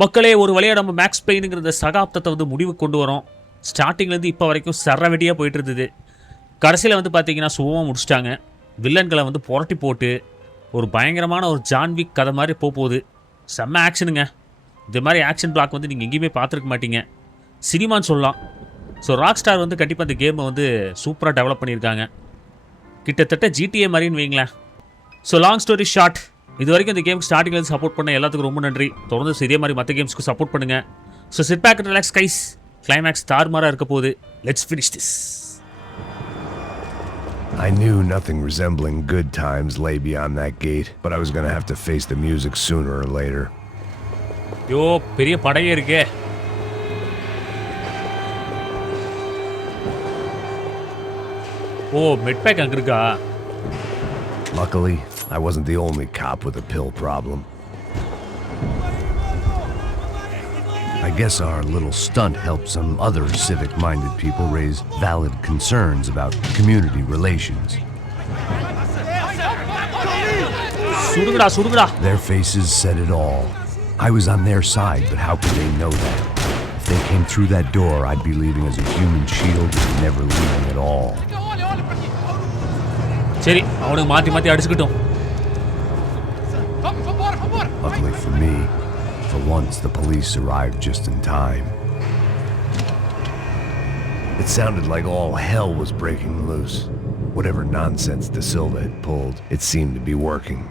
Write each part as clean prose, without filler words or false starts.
மக்களே, ஒரு வழியாக நம்ம மேக்ஸ் பெயினுங்கிற இந்த சகாப்தத்தை வந்து முடிவு கொண்டு வரோம். ஸ்டார்டிங்லேருந்து இப்போ வரைக்கும் சரவெடியாக போயிட்டு இருந்தது. கடைசியில் வந்து பார்த்தீங்கன்னா சுகமாக முடிச்சிட்டாங்க. வில்லன்களை வந்து புரட்டி போட்டு ஒரு பயங்கரமான ஒரு ஜான்விக் கதை மாதிரி போகுது. செம்ம ஆக்ஷனுங்க. இந்த மாதிரி ஆக்ஷன் பிளாக் வந்து நீங்கள் எங்கேயுமே பார்த்துருக்க மாட்டீங்க, சினிமான்னு சொல்லலாம். ஸோ ராக்ஸ்டார் வந்து கண்டிப்பாக இந்த கேமை வந்து சூப்பராக டெவலப் பண்ணியிருக்காங்க. கிட்டத்தட்ட ஜிடிஏ மாதிரின்னு வைங்களேன். ஸோ லாங் ஸ்டோரி ஷார்ட், இது வரைக்கும் இந்த கேமுக்கு ஸ்டார்டிங்லேருந்து சப்போர்ட் பண்ண எல்லாத்துக்கும் ரொம்ப நன்றி. தொடர்ந்து இதே மாதிரி மற்ற கேம்ஸ்க்கு சப்போர்ட் பண்ணுங்கள். So sit back and relax guys. Climax தாறுமாறாக இருக்க போகுது. Let's finish this. I knew nothing resembling good times lay beyond that gate, but I was going to have to face the music sooner or later. யோ, பெரிய படையே இருக்கே. ஓ, மெட் பேக் அங்க இருக்கா? Luckily, I wasn't the only cop with a pill problem. I guess our little stunt helped some other civic-minded people raise valid concerns about community relations. சுடுங்கடா, சுடுங்கடா. Their faces said it all. I was on their side, but how could they know that? If they came through that door, I'd be leaving as a human shield and never leaving at all. சரி, அவனுக்கு மாத்தி மாத்தி அடிச்சுக்கிட்டோம். Luckily for me, for once the police arrived just in time. It sounded like all hell was breaking loose. Whatever nonsense Da Silva had pulled, it seemed to be working.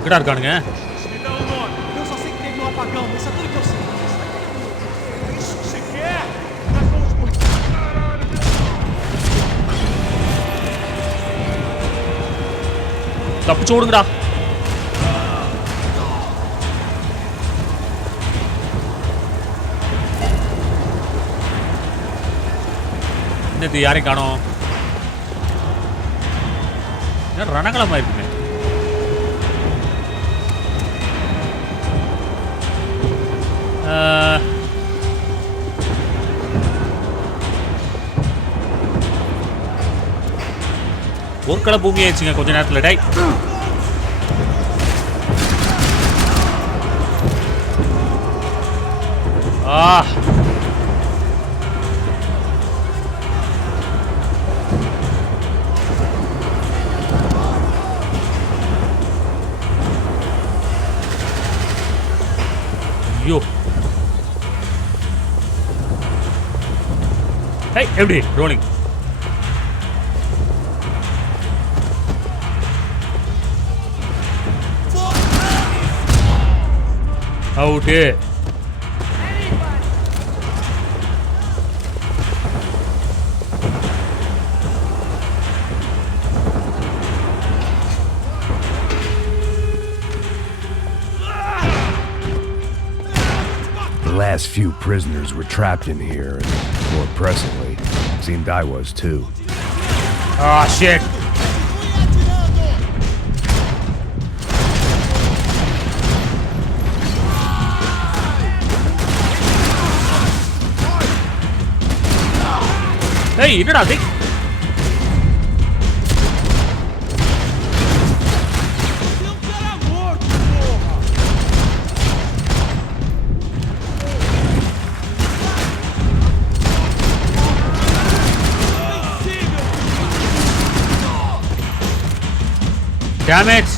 எங்கடா இருக்கானுங்க? தப்பிச்சு ஓடுங்கடா. என்னது, யாரையும் காணோம். ரணகலமா இருக்குமே. போர்க்கள பூமி ஆயிடுச்சுங்க கொஞ்ச நேரத்தில். டை ஐயோ, எப்படி rolling. Out. The last few prisoners were trapped in here, and more pressingly, it seemed I was too. Ah, shit. Hey, என்னடா அது? Damn it.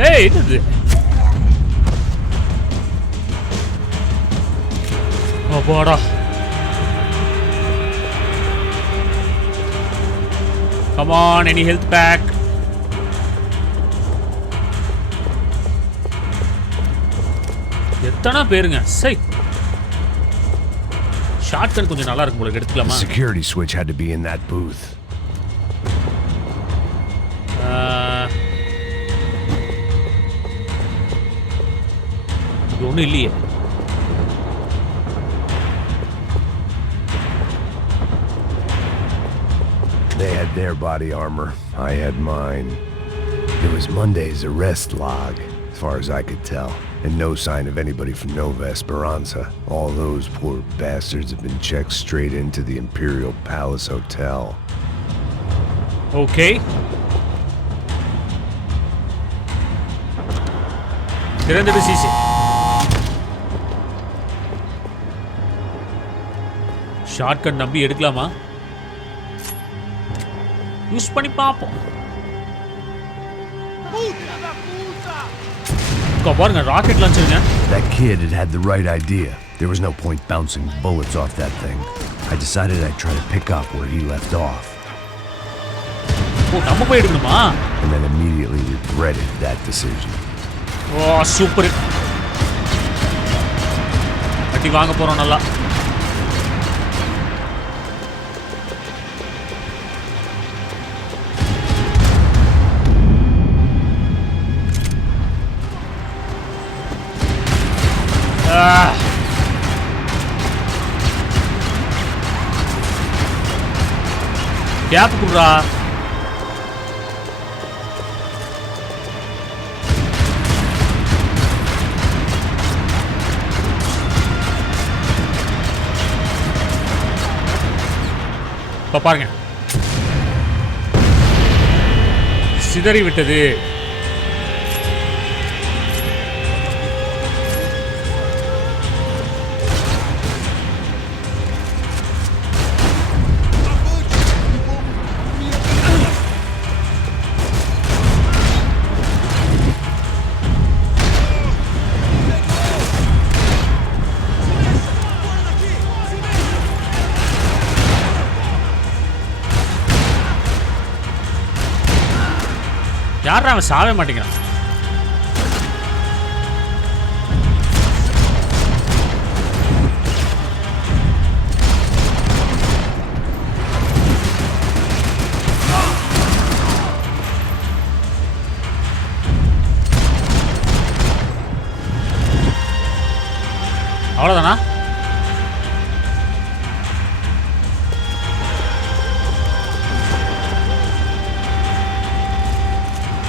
Hey, என்னது? அப்பாடா. Come on, any health pack? எத்தனை பேருங்க? சை. ஷாட்கன் கொஞ்சம் நல்லா இருக்கும் போல, எடுத்துக்கலாமா? The security switch had to be in that booth. ஒன்றும் இல்லையே. They had their body armor. I had mine. It was Monday's arrest log. as far as I could tell. And no sign of anybody from Nova Esperanza. All those poor bastards have been checked straight into the Imperial Palace Hotel. Okay. திறந்துடு சிசி. Shortcut நம்பி எடுக்கலாமா? Use பண்ணி பாப்போம். பாருங்க rocket லான்ச்சருங்க. That kid had the right idea. There was no point bouncing bullets off that thing. I decided I'd try to pick up where he left off. ஓ நம்ம போய் எடுக்கணுமா? And then immediately regretted that decision. ஓ super. அடி வாங்க போறோம் நல்லா. கேப் குடுறா. இப்ப பாருங்க சிதறி விட்டது. யாரா அவன் சாவே மாட்டேங்கிறான். அவ்வளோதானா?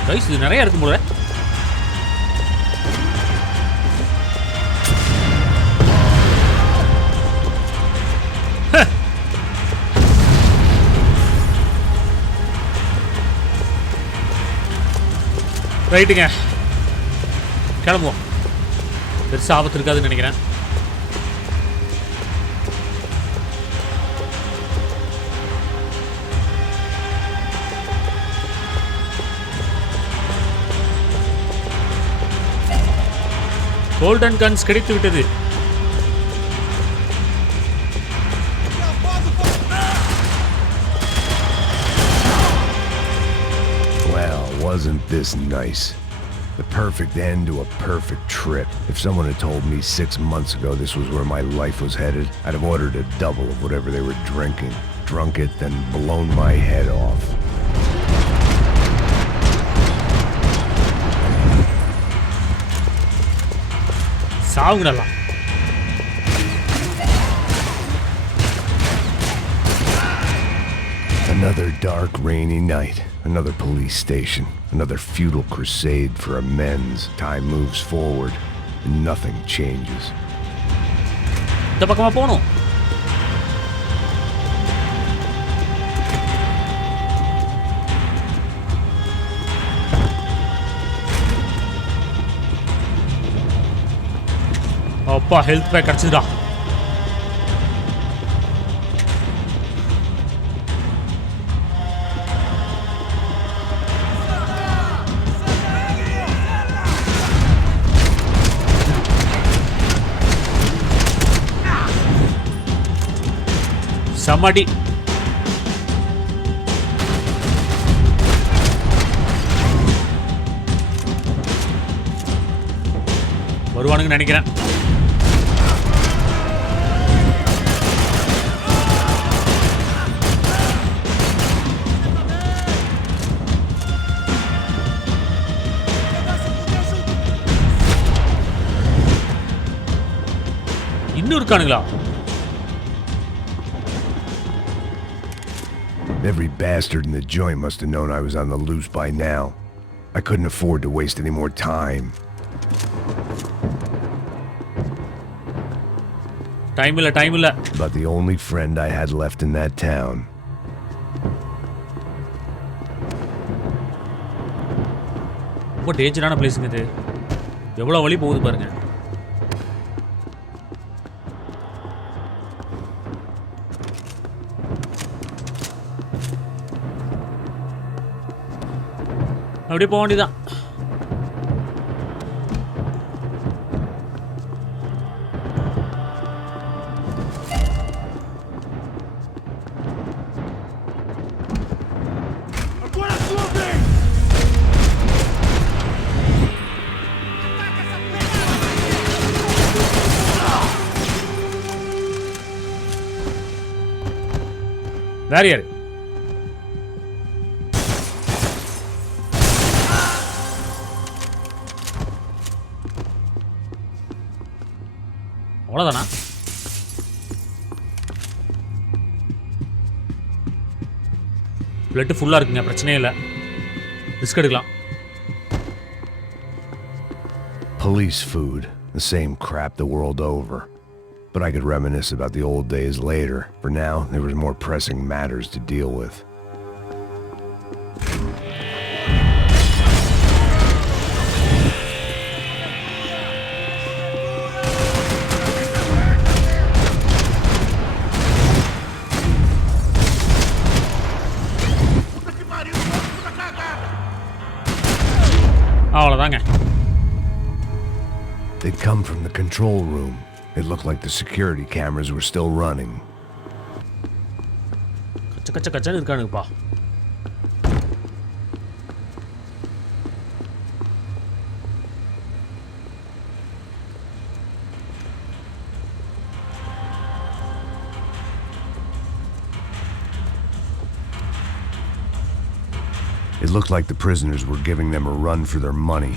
கைஸ் இது நிறைய இருக்கும் போல. ரைட்டுங்க கிளம்புவோம். பெருசு ஆபத்து இருக்காதுன்னு நினைக்கிறேன். கோல்டன் கன்ஸ் கிடைத்து விட்டது. Well, wasn't this nice? The perfect end to a perfect trip. If someone had told me 6 months ago this was where my life was headed, I'd have ordered a double of whatever they were drinking, drunk it, then blown my head off. சாவுங்கடா. Another dark, rainy night. Another police station. Another futile crusade for amends. Time moves forward, and nothing changes. இந்த பக்கமா போணும். அப்பா health back கிடைச்சதுடா. சமாடி. வருவானுங்க நினைக்கிறேன். இன்னும் இருக்கானுங்களா? Every bastard in the joint must have known I was on the loose by now. I couldn't afford to waste any more time. Time இல்ல. But the only friend I had left in that town. ரொம்ப டேஞ்சரான பிளேஸ்ங்க இது. எவ்வளவு வழி போகுது பாருங்க. அப்படியே போக வேண்டியதான். வேற யாரு? அவ்வளோதானா? பிளட் ஃபுல்லாக இருக்குங்க, பிரச்சனையே இல்லை. ரிஸ்க் எடுக்கலாம். Police food, the same crap the world over. But I could reminisce about the old days later. For now, there was more pressing matters to deal with. அவ்வளோதாங்க. They'd come from the control room. It looked like the security cameras were still running. கச்சன்னு இருக்கானுங்கப்பா. It looked like the prisoners were giving them a run for their money.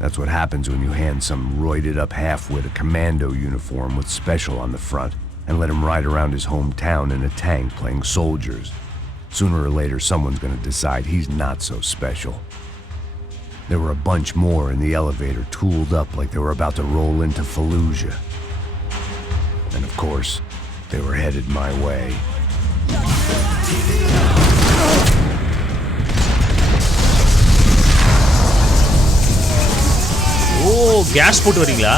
That's what happens when you hand some roided-up half-wit a commando uniform with special on the front and let him ride around his hometown in a tank playing soldiers. Sooner or later, someone's gonna decide he's not so special. There were a bunch more in the elevator, tooled up like they were about to roll into Fallujah. And of course, they were headed my way. ஓ, gas போட்டு வரீங்களா?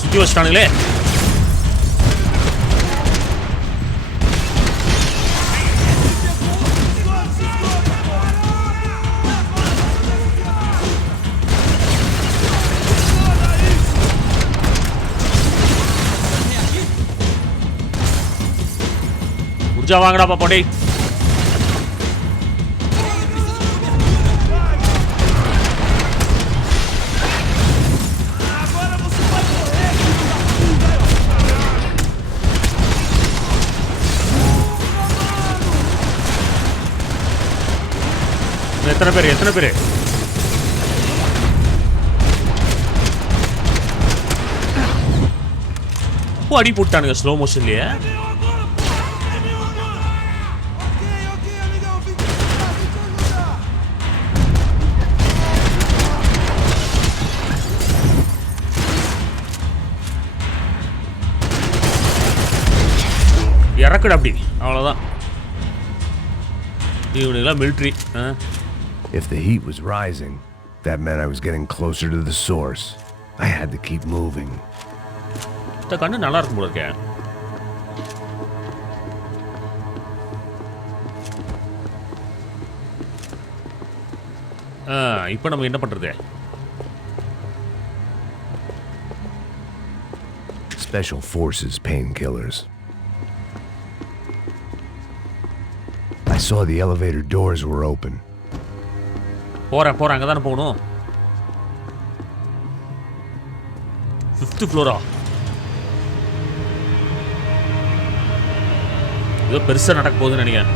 சுத்தி வச்சிட்டானுங்களே. உர்ஜா வாங்கடா பாப்பா டேய். எத்தனை பேர்? ஓ, அடி போட்டானுங்க ஸ்லோ மோஷன்லயே. இறக்குடு அப்படி, அவ்வளோதான். இவனுங்களாம் military. If the heat was rising, that meant I was getting closer to the source. I had to keep moving. இந்த கண்ணு நல்லா இருக்கும் போல இருக்கே. இப்போ நம்ம என்ன பண்றது? Special Forces painkillers. I saw the elevator doors were open. போறேன் அங்கே தானே போகணும். 5th Flora? ஏதோ பெருசாக நடக்க போகுதுன்னு நினைக்கிறேன்.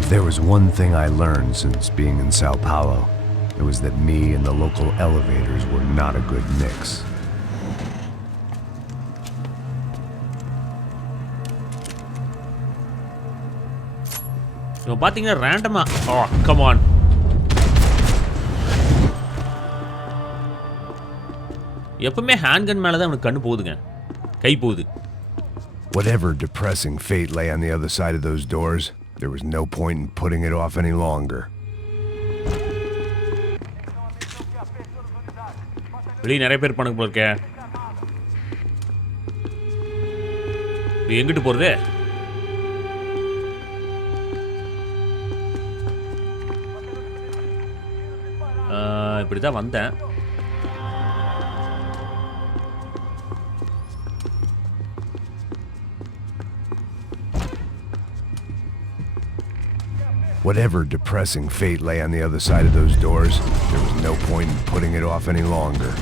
If there was one thing I learned since being in Sao Paulo, it was that me and the local elevators were not a good mix. இவன் பார்த்தீங்கன்னா ரேண்டமா கம் ஆன். எப்பவுமே ஹேண்ட்கன் மேலே தான் அவனுக்கு கண்ணு போகுதுங்க, கை போகுது. Whatever depressing fate lay on the other side of those doors, there was no point in putting it off any longer. வெளியே நிறைய பேர் பணக்கு போல இருக்க. எங்கிட்டு போறது? இப்படிதான் வந்தேன். Whatever depressing fate lay on the other side of those doors, there was no point in putting it off any longer.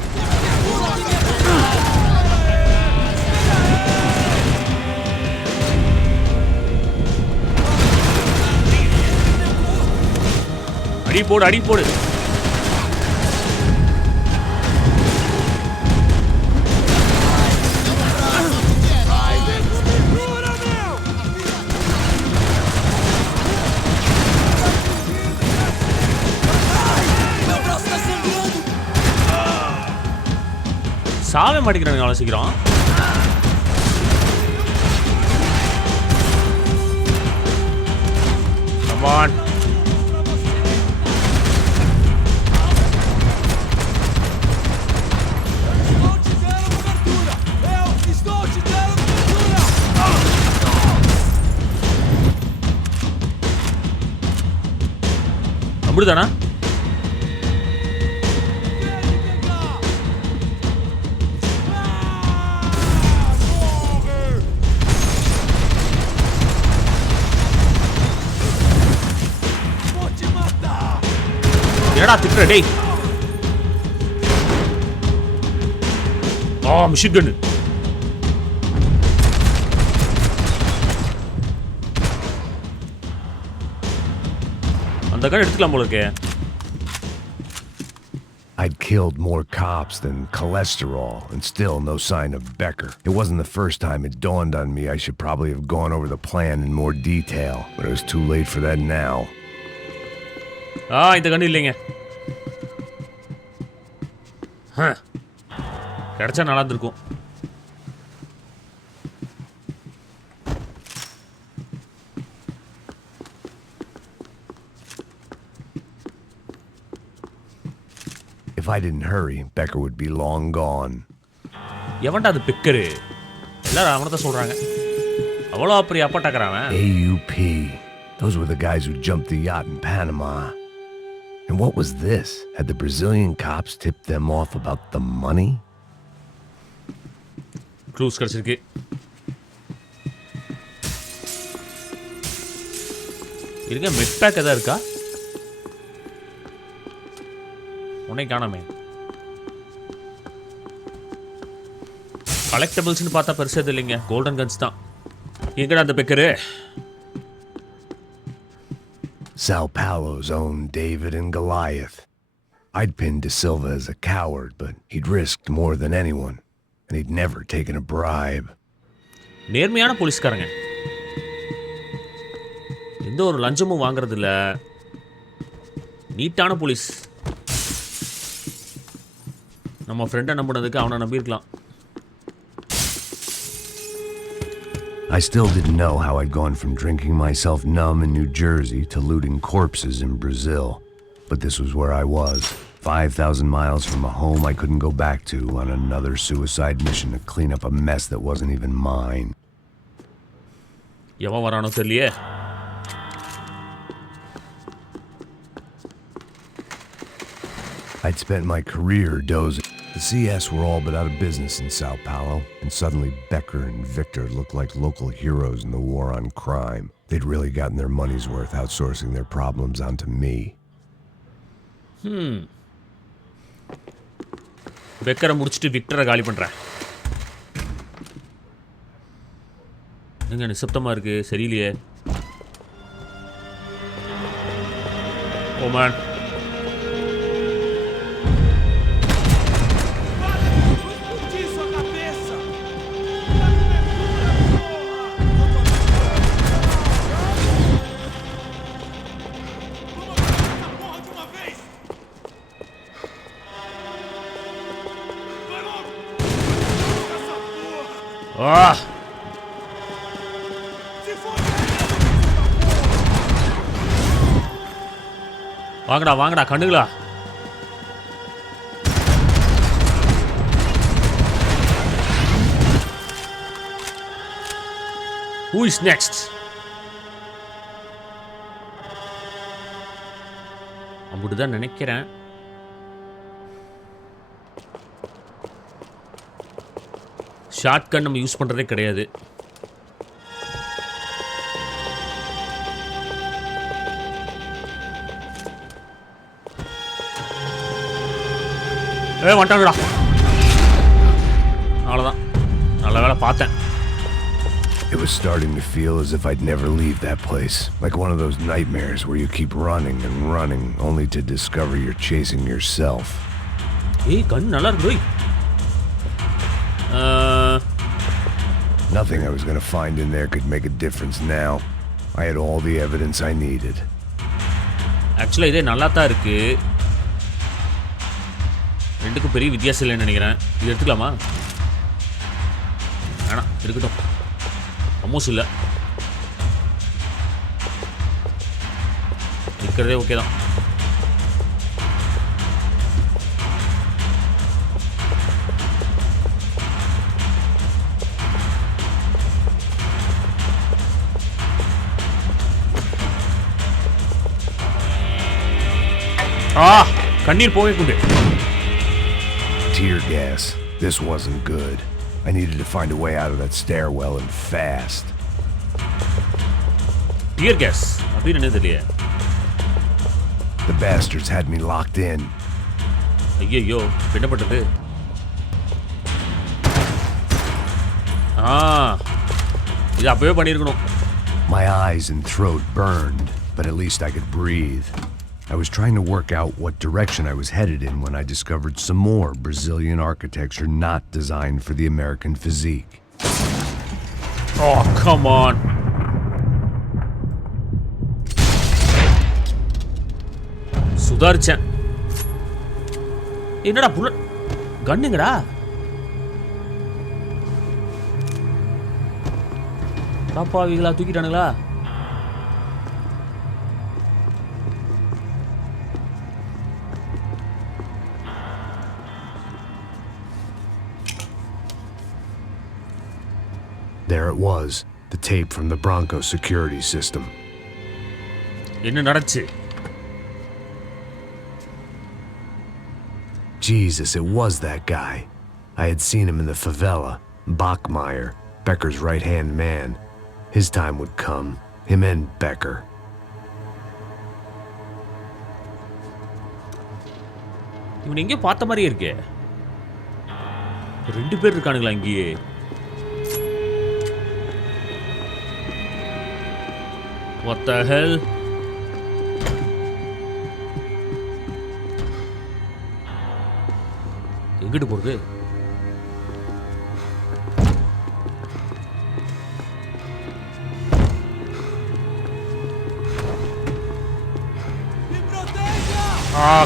அடி போடு, அடி போடு. சாவே மாட்டேங்கிறானுங்க அவ்வளோ சீக்கிரம். Come on. அப்படிதானா? என்னடா திட்டுற டேய்? மிஷின் கன்னு. அந்த கன் எடுத்துக்கலாம் போல இருக்கே. I'd killed more cops than cholesterol, and still no sign of Becker. It wasn't the first time it dawned on me I should probably have gone over the plan in more detail, but it was too late for that now. இந்த கண்ணு இல்லைங்க. கிடைச்சா நல்லா இருந்திருக்கும். If I didn't hurry, Becker would be long gone. எவன்டா அது பிக்கரு? எல்லாரும் அவனை தான் சொல்றாங்க. அவ்வளோ பெரிய அப்பாட்டாக்குறான். AUP. Those were the guys who jumped the yacht in Panama. And what was this? Had the Brazilian cops tipped them off about the money? Clues கிடைச்சிருக்கு. இருக்க மெட் பேக் எதாவது இருக்கா? உன்னை காணாமே. கலெக்டபிள்ஸ்னு பார்த்தா பெருசா இல்லைங்க, கோல்டன் கன்ஸ் தான். எங்கடா அந்த பெக்கரு? Sao Paulo's own David and Goliath. I'd pinned De Silva as a coward, but he'd risked more than anyone, and he'd never taken a bribe. நேர்மையான போலீஸ்காரங்க, எந்த ஒரு லஞ்சமும் வாங்குறது இல்ல, நீட்டான போலீஸ். நம்ம ஃப்ரெண்டை நம்பினதுக்கு அவனை நம்பியிருக்கலாம். I still didn't know how I'd gone from drinking myself numb in New Jersey to looting corpses in Brazil. But this was where I was, 5,000 miles from a home I couldn't go back to, on another suicide mission to clean up a mess that wasn't even mine. எவன் வரானோ தெரியலையே. I'd spent my career dozing. The CS were all but out of business in Sao Paulo, and suddenly Becker and Victor looked like local heroes in the war on crime. They'd really gotten their money's worth outsourcing their problems onto me. பெக்கரை முடிச்சுட்டு விக்டரை காலி பண்ணுறேன். எங்க நிசப்தமாக இருக்கு, சரியில்லையே. ஓமன் வாங்கடா வாங்கடா கண்ணுங்களா. Who is next? அப்படிதான் நினைக்கிறேன். ஷார்ட் கன் நம்ம யூஸ் பண்றதே கிடையாது. வந்துட்டாங்கடா. அவ்வளோதான், நல்ல வேலை பார்த்தேன். It was starting to feel as if I'd never leave that place. Like one of those nightmares where you keep running and running only to discover you're chasing yourself. ஏய் கண் நல்லா இருக்கு. Nothing I was going to find in there could make a difference now. I had all the evidence I needed. Actually இதே நல்லா தான் இருக்கு. ரெண்டுக்கும் பெரிய வித்தியாசம் இல்லைன்னு நினைக்கிறேன். இது எடுத்துக்கலாமா? வேணாம், இருக்கட்டும். அமோஸ் இல்லை, இருக்கிறதே ஓகே தான். கண்ணீர் போகவே கொண்டு. Tear gas. This wasn't good. I needed to find a way out of that stairwell and fast. Tear gas. அப்படின்னு என்ன தெரியல. The bastards had me locked in. ஐயோ, என்ன பண்றது? இது அப்பவே பண்ணிருக்கணும். My eyes and throat burned, but at least I could breathe. I was trying to work out what direction I was headed in when I discovered some more Brazilian architecture not designed for the American physique. Oh, come on. சுதாரிச்சேன். என்னடா புல்லட் கன்னுங்கடா? பாப்பாவிகளா தூக்கிட்டானுங்களா? There it was, the tape from the Branco security system. என்ன நடந்துச்சு? Jesus, it was that guy. I had seen him in the favela, Bachmeyer, Becker's right-hand man. His time would come, him and Becker. இவன் எங்கே பார்த்த மாதிரியே இருக்கே. ரெண்டு பேர் இருக்கானுங்களா இங்கேயே? What the hell? எங்கிட்டு போறது?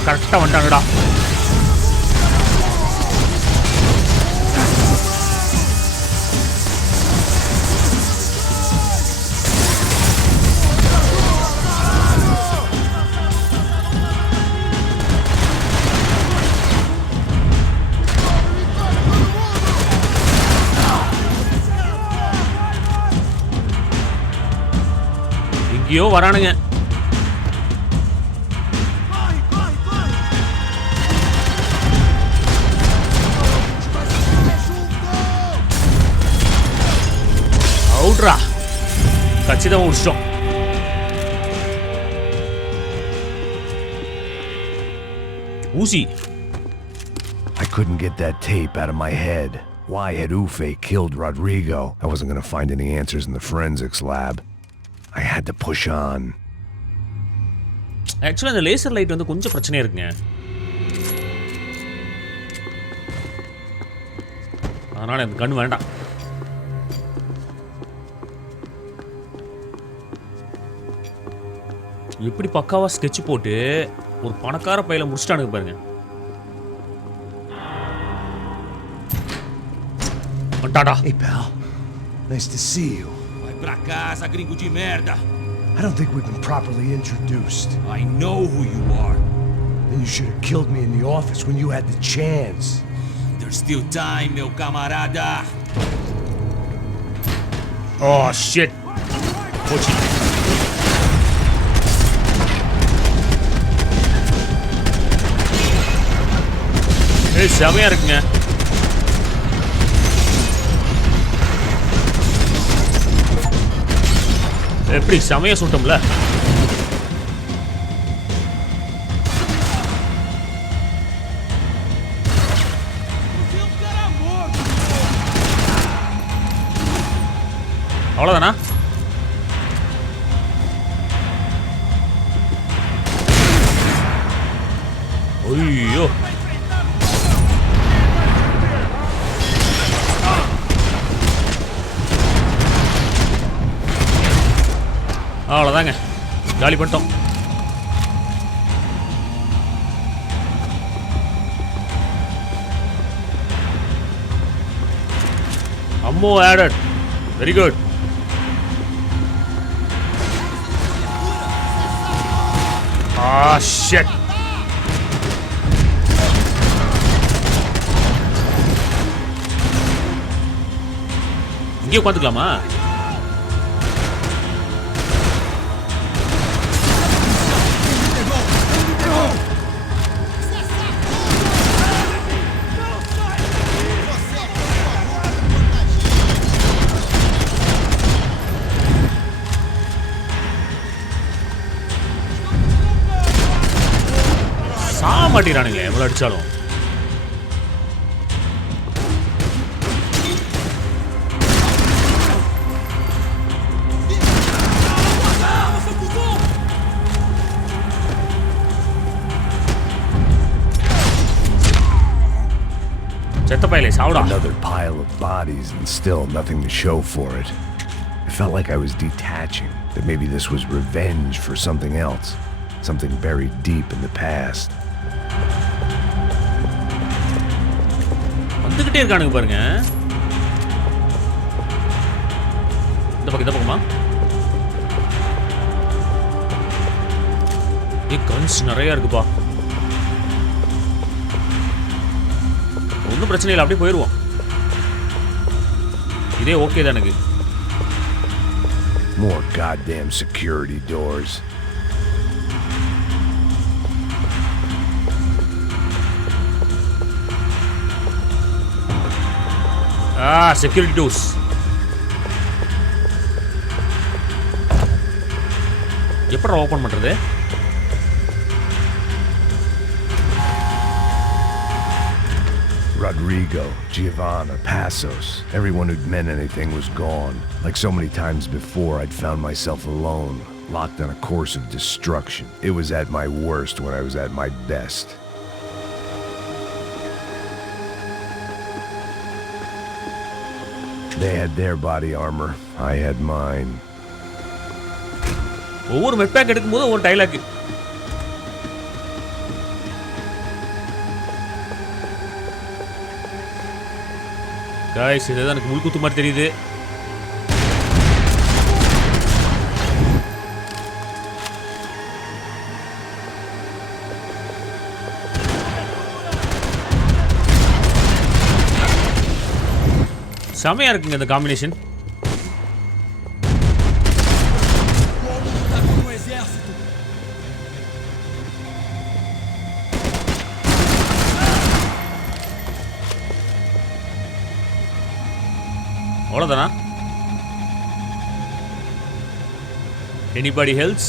கரெக்டா வந்துட்டாங்கடா. எங்கேயோ வரானுங்க. அவுட்ரா, கச்சிதமா முடிச்சிட்டோம். ஊசி. I couldn't get that tape out of my head. Why had Ufe killed Rodrigo? I wasn't going to find any answers in the forensics lab. I had to push on. Actually, the laser light வந்து கொஞ்சம் பிரச்சனையா இருக்குங்க. அதனால இந்த கன் வேண்டாம். எப்படி பக்காவா ஸ்கெட்ச் போட்டு ஒரு பணக்கார பையில முடிச்சிட்டானுங்க பாருங்க. வந்துட்டாடா. Hey pal. Nice to see you. Vai pra casa, gringo de merda. I don't think we've been properly introduced. I know who you are. Then you should have killed me in the office when you had the chance. There's still time, meu camarada. Oh shit. போச்சு. செமையா இருக்குங்க. எப்படி செமையா சுட்டோம்ல. அவ்வளவுதானா? ஐயோ. அவ்வளோதாங்க, காலி பண்ணிட்டோம். அம்மோ ஆடட், வெரி குட். ஷிட். இங்கே உட்காந்துக்கலாமா? மாட்டேறானுங்களே எவ்வளோ அடிச்சாலும். செத்த பையலே சாவுடா. Another pile of bodies and still nothing to show for it. I felt like I was detaching, that maybe this was revenge for something else, something buried deep in the past. வந்துகிட்டே இருக்கானுங்க பாருங்க. இந்த பக்கமா கன்ஸ் நிறைய இருக்குப்பா. ஒன்றும் பிரச்சனை இல்லை, அப்படியே போயிடுவோம். இதே ஓகே தான் எனக்கு. More goddamn security doors. Security doors. எப்படி ஓபன் பண்றது? Rodrigo, Giovanna, Passos, everyone who'd meant anything was gone. Like so many times before, I'd found myself alone, locked on a course of destruction. It was at my worst when I was at my best. They had their body armor, I had mine. ஒவ்வொரு மெட் பேக் எடுக்கும்போது ஒரு dialogue. Guys இதுதான் எனக்கு முள்குத்து மாதிரி தெரியுது. செமையா இருக்குங்க இந்த காம்பினேஷன். அவ்வளோதானா? Anybody else?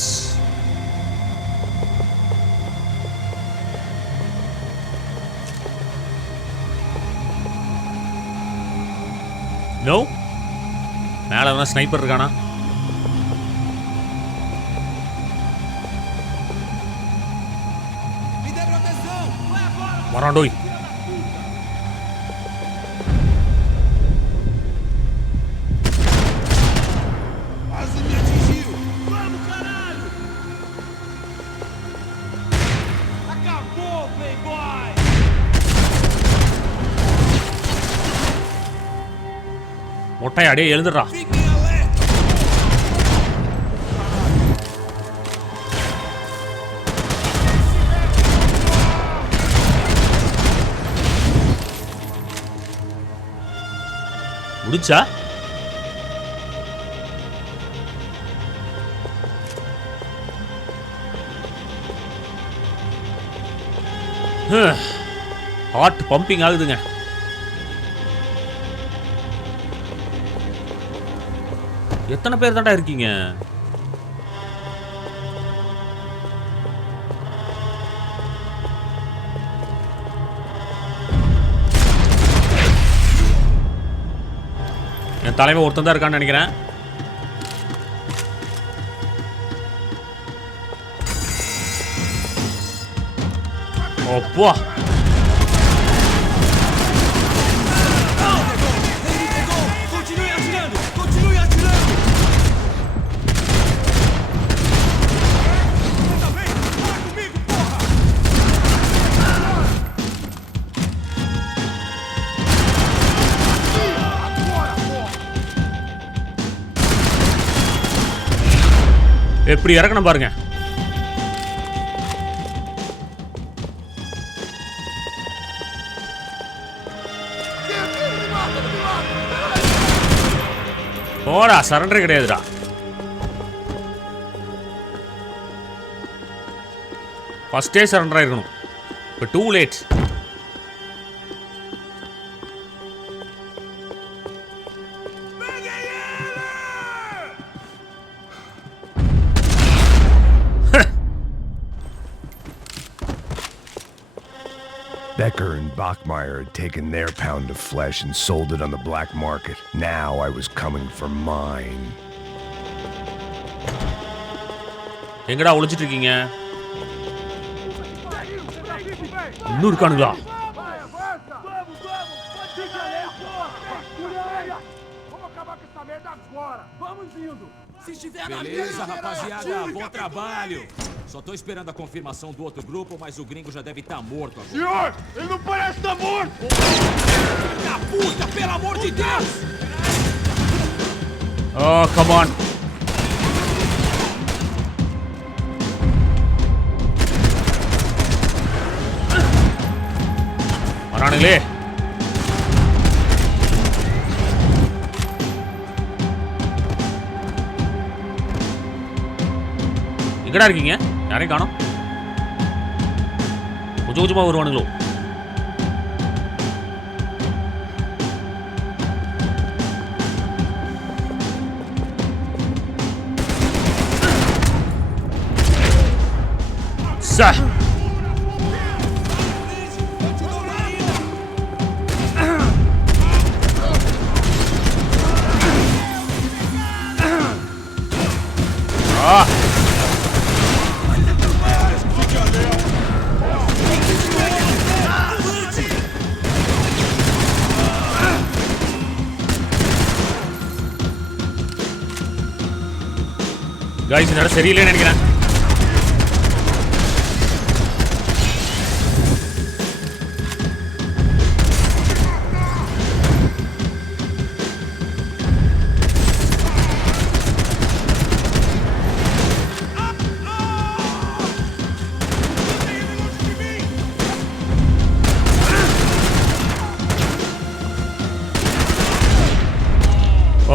No? மேலே வேணா ஸ்னைப்பர் இருக்கானா? வராண்டோய். மொட்டையா அடே எழுதுறா. முடிச்சா ஹார்ட் பம்பிங் ஆகுதுங்க. எத்தனை பேர் தான்டா இருக்கீங்க? என் தலைமை ஒருத்தன் தான் இருக்கான்னு நினைக்கிறேன். அப்பா எப்படி இறக்கணும் பாருங்க. போடா, சரண்டர் கிடையாதுடா. ஃபர்ஸ்டே சரண்டர் ஆயிருக்கணும். இப்போ too late. Becker and Bachmeyer had taken their pound of flesh and sold it on the black market. Now I was coming for mine. எங்கடா ஒளிச்சிட்டு இருக்கீங்க? இன்னும் இருக்கானுங்களா? Beleza, rapaziada, bom trabalho. Só tô esperando a confirmação do outro grupo, mas o gringo já deve estar morto agora. Senhor, ele não parece estar morto! Da puta, pelo amor de Deus! Oh, come on. வரானுங்களே. எங்கடா இருக்கீங்க? யாரையும் காணோம். கொஞ்சம் கொஞ்சமா வருவானுங்களோ. சா गाइस नड़ा சரியில்லைன்னு நினைக்கிறேன்.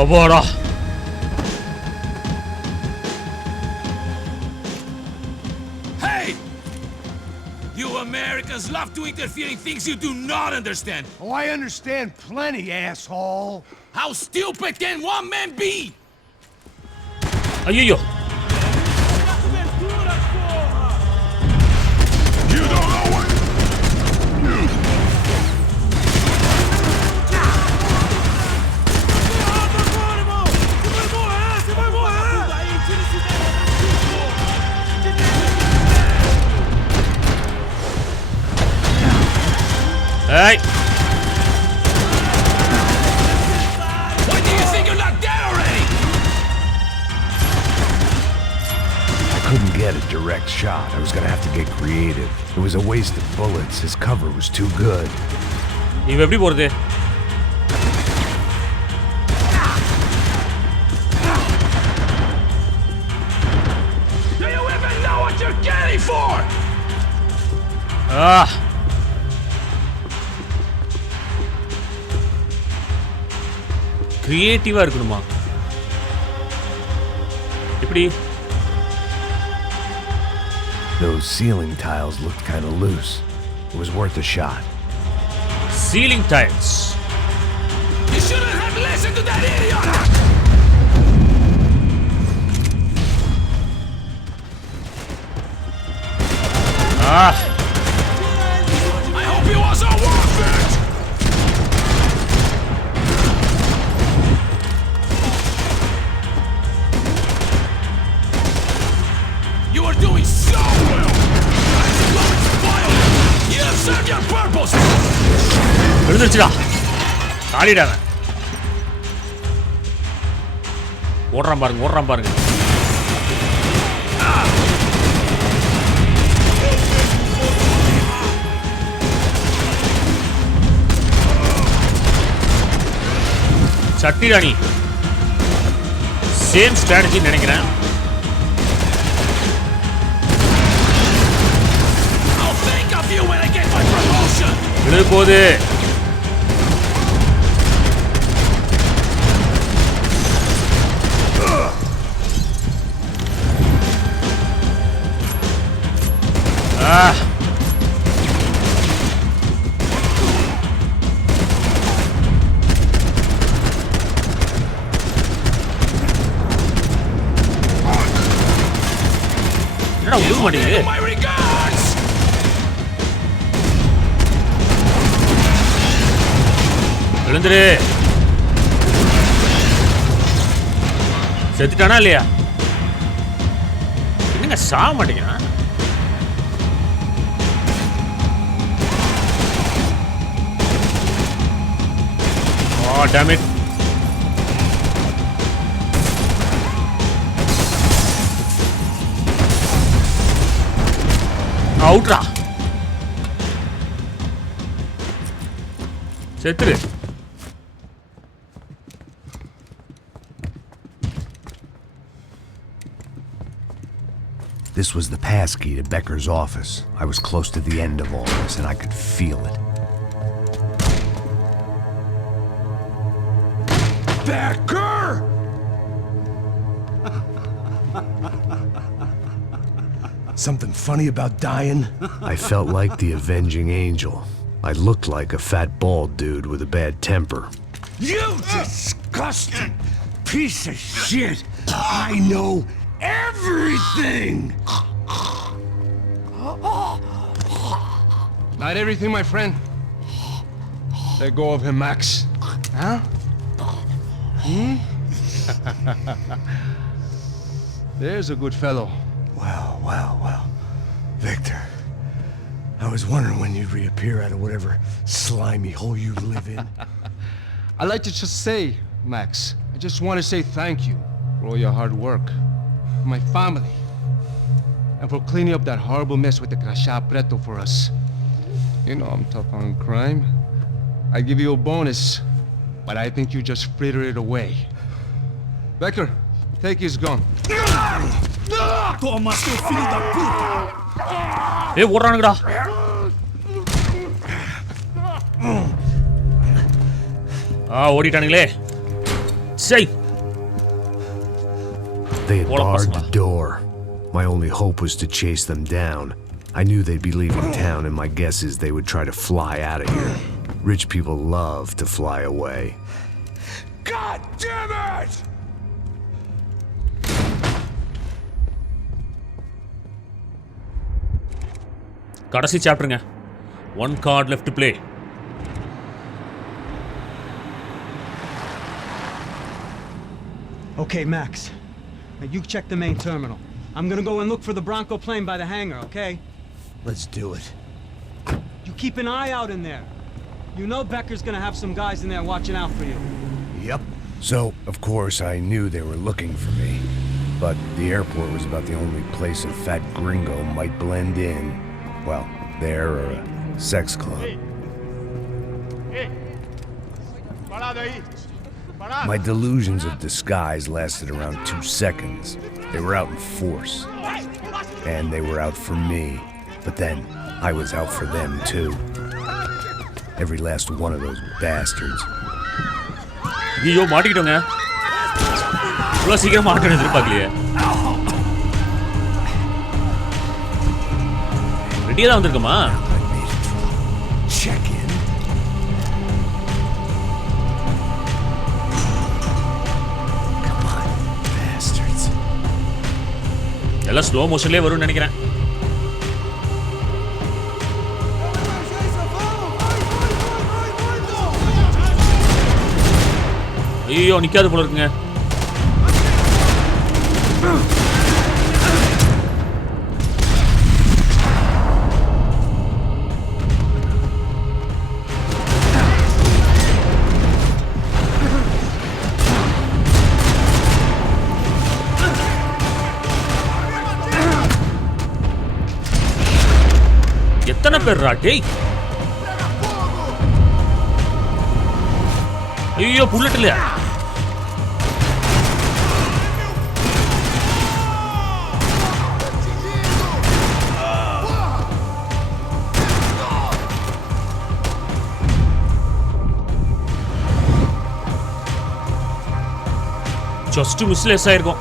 அப்பாடா. Americans love to interfere in things you do not understand. Oh, I understand plenty, asshole. How stupid can one man be? ஐயோ. You don't know what. Hey! Why do you think you're not dead already? I couldn't get a direct shot. I was gonna have to get creative. It was a waste of bullets. His cover was too good. இவ எப்படி போறது? கிரியேட்டிவா இருக்கணுமா? எப்படி? Those ceiling tiles looked kind of loose. It was worth a shot. Ceiling tiles. You shouldn't have listened to that idiot! I hope he wasn't worth it! You are doing so well! I'm going to spoil it! You have served your purpose! விழுந்துருச்சுடா. காலிடாங்க. ஓடுறான் பாருங்க. சட்டிராணி. Same strategy நினைக்கிறேன். I'll think of you when I get my promotion! விழுது போகுது. என்னடா விழுக மாட்டேங்குது? My regards! விழுந்துரு. செத்துட்டானா இல்லையா? என்னங்க சாக மாட்டேங்கிறான்? Oh, damn it. Outra. செத்துரு. This was the passkey to Becker's office. I was close to the end of all this, and I could feel it. Becker! Something funny about dying? I felt like the avenging angel. I looked like a fat bald dude with a bad temper. You disgusting piece of shit! I know everything! Not everything, my friend. Let go of him, Max. Huh? There's a good fellow. Well. Victor, I was wondering when you'd reappear out of whatever slimy hole you live in. I'd like to just say, Max, I just want to say thank you for all your hard work, for my family, and for cleaning up that horrible mess with the crachá preto for us. You know I'm tough on crime. I give you a bonus, but I think you just frittered it away. Becker, take his gun. Toma, seu filho da puta! ஏய் ஓடுறானுங்கடா. ஓடிட்டானுங்களே. சை. They had barred the door. My only hope was to chase them down. I knew they'd be leaving town, and my guess is they would try to fly out of here. Rich people love to fly away. God damn it! கடைசி சாப்டருங்க. 1 card left to play. Okay, Max. Now you check the main terminal. I'm gonna go and look for the Branco plane by the hangar, okay? Let's do it. You keep an eye out in there. You know Becker's gonna have some guys in there watching out for you. Yep. So, of course, I knew they were looking for me. But the airport was about the only place a fat gringo might blend in. Well, there or a sex club. My delusions of disguise lasted around 2 seconds. They were out in force. And they were out for me. But then, I was out for them too. Every last one of those bastards. ஐயோ மாட்டிக்கிட்டோங்க. இவ்வளோ சீக்கிரம் மாட்டேன்னு எதிர்பார்க்கலையே. ரெடியாக தான் வந்திருக்கோமா? Check in. Come on, bastards. எல்லாம் ஸ்லோ மோஷன்லேயே வரும்னு நினைக்கிறேன். ஐயோ நிக்காது போல இருக்குங்க. எத்தனை பேர் ராட்டி? ஐயோ புல்லட் இல்லையா? ஜஸ்ட் மிஸ்லெஸ் ஆயிருக்கும்.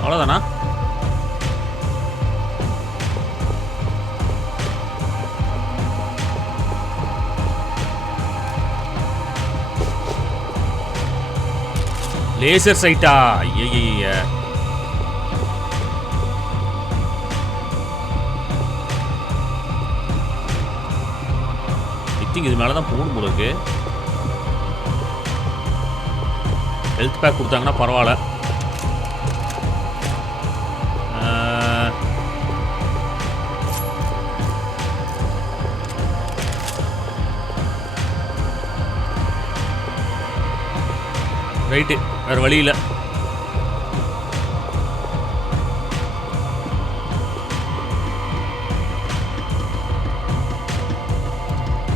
அவ்வளோதானா? லேசர் சைட்டா? ஐய இது மேலே தான் போகணும் போல இருக்கு. ஹெல்த் பேக் கொடுத்தாங்கன்னா பரவாயில்ல. ரைட்டு, வேறு வழி இல்லை.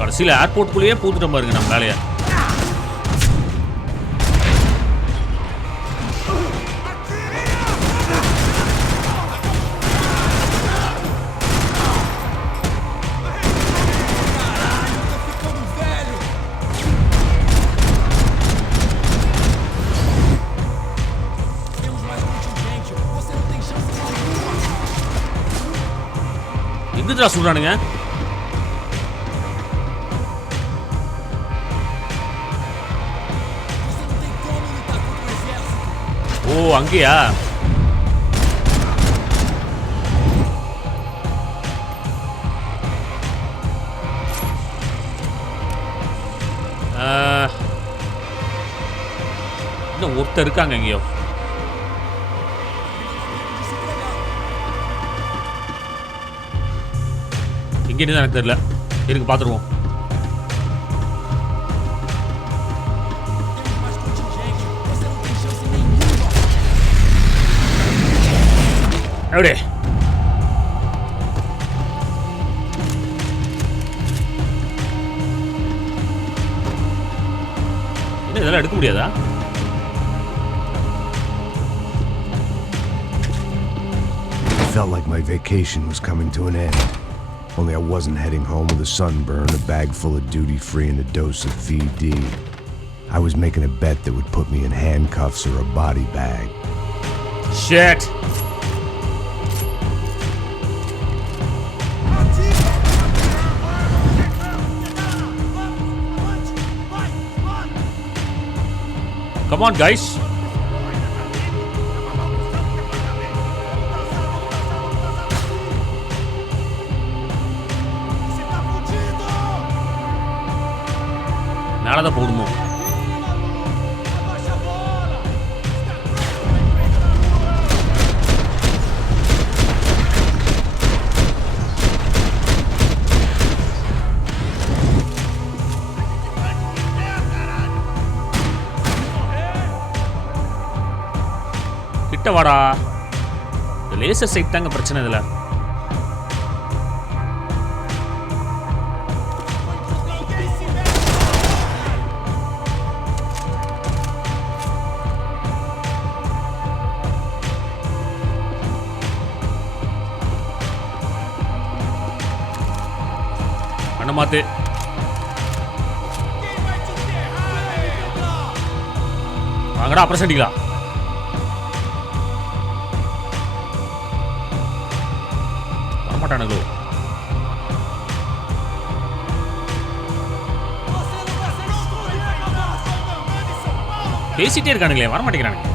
கடைசியில் ஏர்போர்ட்டுக்குள்ளேயே பூத்துட்டோம் பாருங்க நம்ம வேலையை. எங்கடா சொல்றானுங்க? ஓ அங்கேயா? இன்னும் ஒருத்தர் இருக்காங்க எங்கேயோ. எங்கேன்னு தான் எனக்கு தெரியல. இருங்க பார்த்துருவோம். அப்படியே என்ன இதெல்லாம் எடுக்க முடியாதா? It felt like my vacation was coming to an end. Only I wasn't heading home with a sunburn, a bag full of duty-free, and a dose of VD. I was making a bet that would put me in handcuffs or a body bag. Shit! Come on, guys. மேலதான் போடுமோ? கிட்ட வாடா. இந்த laser side தாங்க பிரச்சனை இதுல. கண்ண மாத்து. வாங்கடா அப்புறம் சண்டிக்கலாம். வரமாட்டானுங்களோ? பேசிட்டே இருக்கானுங்களே, வரமாட்டேங்கிறானுங்க.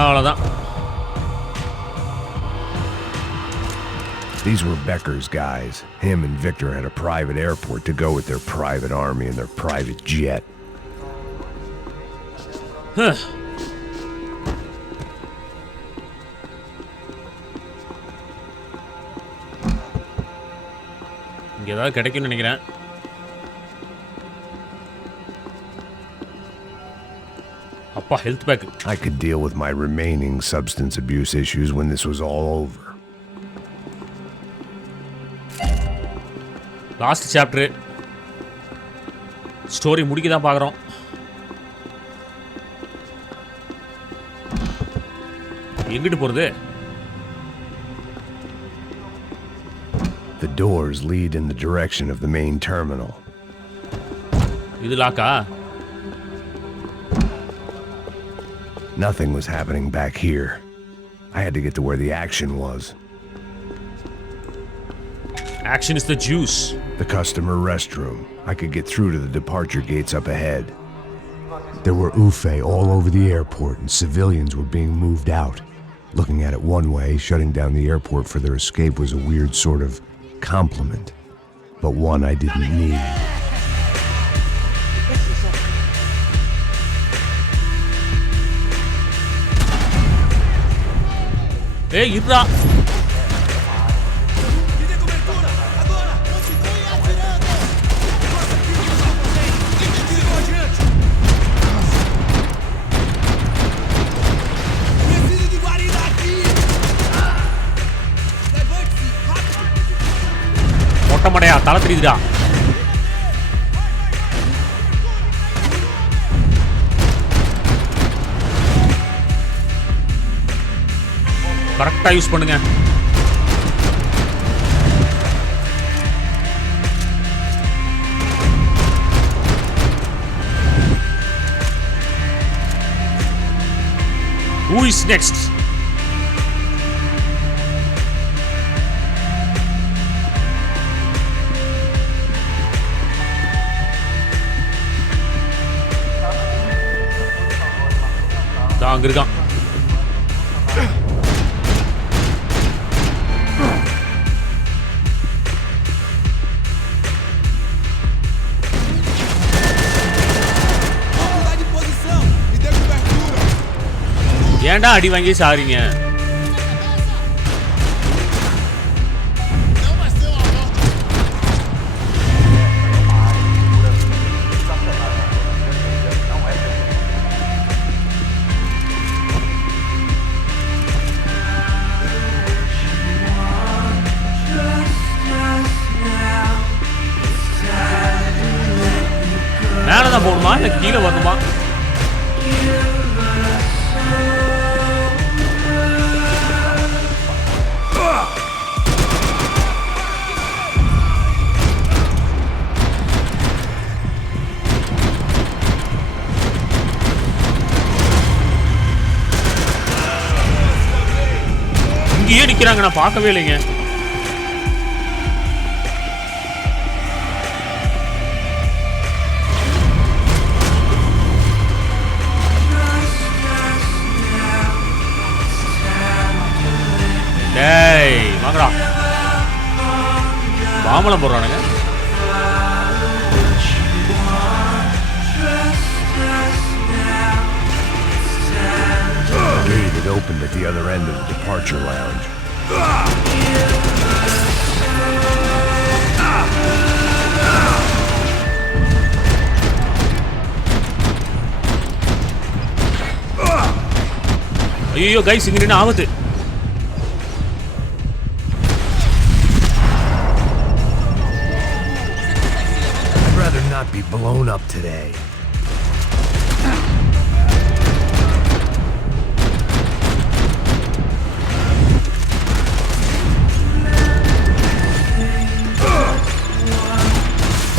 அவ்வளோதான். These were Becker's guys. Him and Victor had a private airport to go with their private army and their private jet. இங்கே ஏதாவது கிடைக்கும்னு நினைக்கிறேன். அப்பா health back. I could deal with my remaining substance abuse issues when this was all over. Last chapter. Story முடிக்க தான் பார்க்குறோம். எங்கிட்டு போகிறது? The doors lead in the direction of the main terminal. இது லாக்கா? Nothing was happening back here. I had to get to where the action was. Action is the juice. The customer restroom. I could get through to the departure gates up ahead. There were UFE all over the airport and civilians were being moved out. Looking at it one way, shutting down the airport for their escape was a weird sort of compliment, but one I didn't need. Hey, irra. மொட்டமடையா தலை தெரியுதுடா. கரெக்டா யூஸ் பண்ணுங்க. Who is next? அங்க இருக்கான். ஏன்டா அடி வாங்கி சாரிங்க? மேலதான் போகணுமா இல்ல கீழே வரணுமா? இங்கேயே நிக்கிறாங்க, நான் பார்க்கவே இல்லைங்க. டேய் வாங்கடா, மாமலம் போடுறானுங்க. Gate had opened at the other end of the departure lounge. ஐயோ கைஸ், இங்க நின்னு ஆபத்து. I'd rather be blown up today.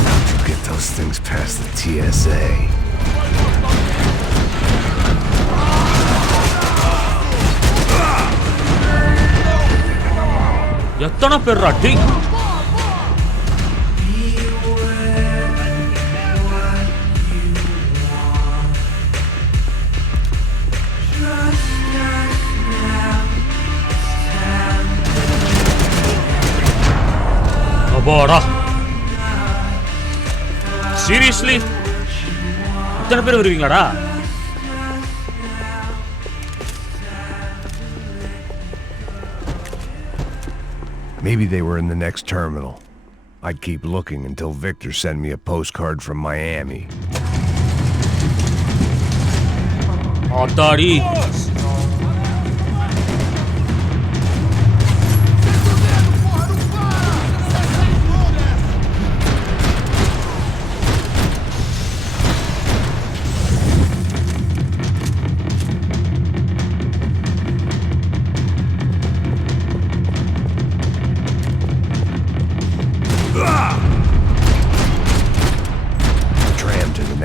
How'd you get those things past the TSA? எத்தனை பேர் ராட்டி? அப்பாடா. சீரியஸ்லி இத்தனை பேர் வருவீங்களாடா? Maybe they were in the next terminal. I'd keep looking until Victor sent me a postcard from Miami. ஆத்தாடி.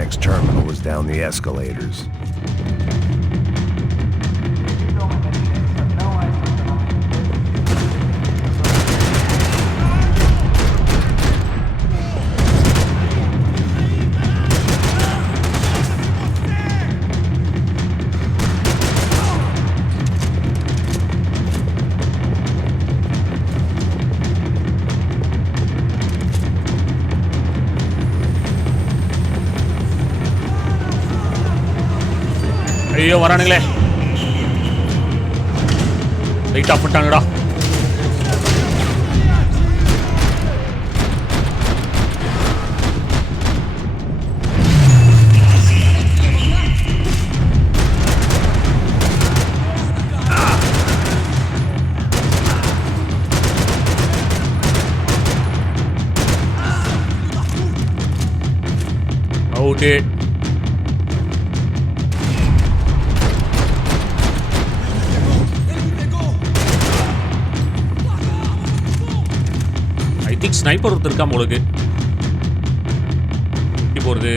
Next terminal was down the escalators. ஐயோ வரானுங்களே. Light off பண்ணிட்டாங்கடா. அவுட்டு. ஸ்னைப்பர் ஒருத்தர் இருக்காம உங்களுக்கு எப்படி போறது?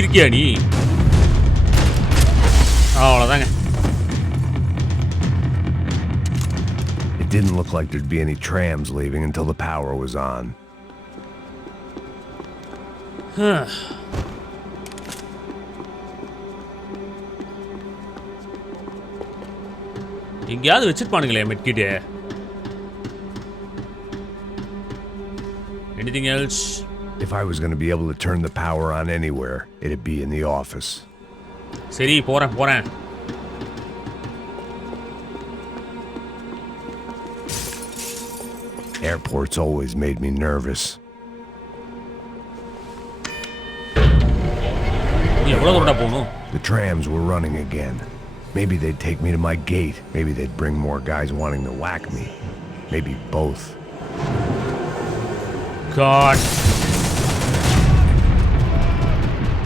இருக்கியா நீ? அவ்வளோதாங்க. Didn't look like there'd be any trams leaving until the power was on. எங்கேயாவது வச்சிருப்பானுங்களே மெட்கிட்டு. Anything else? If I was going to be able to turn the power on anywhere, it'd be in the office. சரி போறேன். Airports always made me nervous. The trams were running again. Maybe they'd take me to my gate. Maybe they'd bring more guys wanting to whack me. Maybe both. God.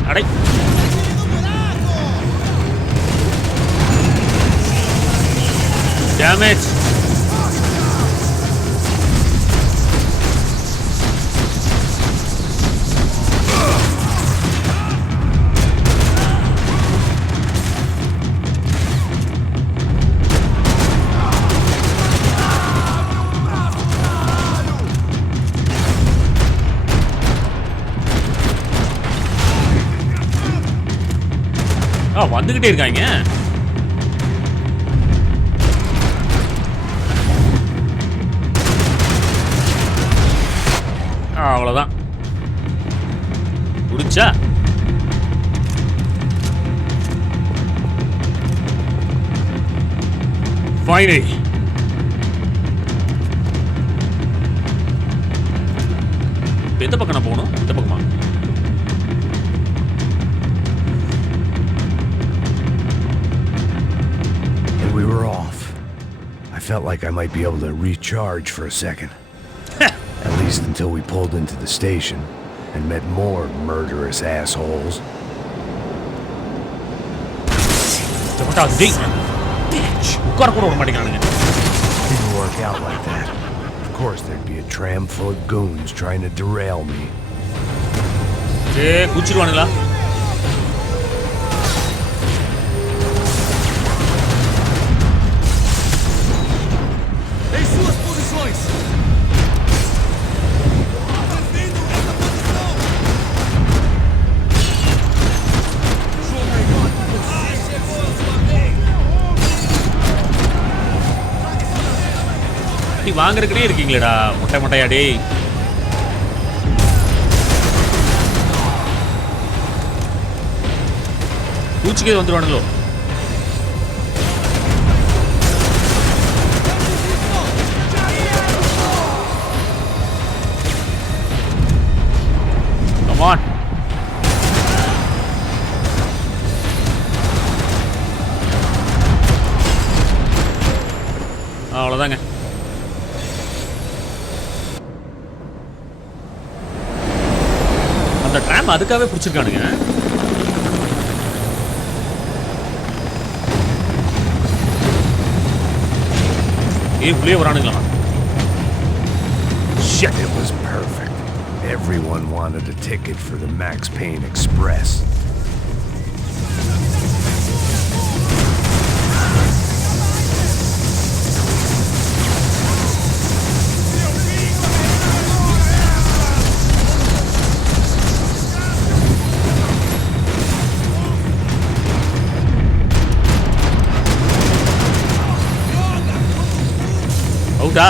Alright. Damn it. வந்துகிட்டே இருக்காங்க. அவ்வளவுதான். முடிச்சா finally. இப்போ எந்த பக்கம் நான் போகணும்? இந்த பக்கமா? And we were off. I felt like I might be able to recharge for a second. At least until we pulled into the station and met more murderous assholes. உட்கார கூட விட மாட்டேங்கிறானுங்க. Didn't work out like that. Of course, there'd be a tram full of goons trying to derail me. குச்சிடுவானுங்களா? Em suas posições! நீ வாங்குறதுக்குனே இருக்கீங்களேடா முட்டை முட்டையா டேய். பூச்சிக்கே வந்துருவானுங்களோ? Come on. அவ்வளோதாங்க. அந்த ட்ராம் அதுக்காகவே பிடிச்சிருக்கானுங்க. உள்ளே வரானுங்களா? Shit, it was perfect. Everyone wanted a ticket for the Max Payne Express. அவுட்டா?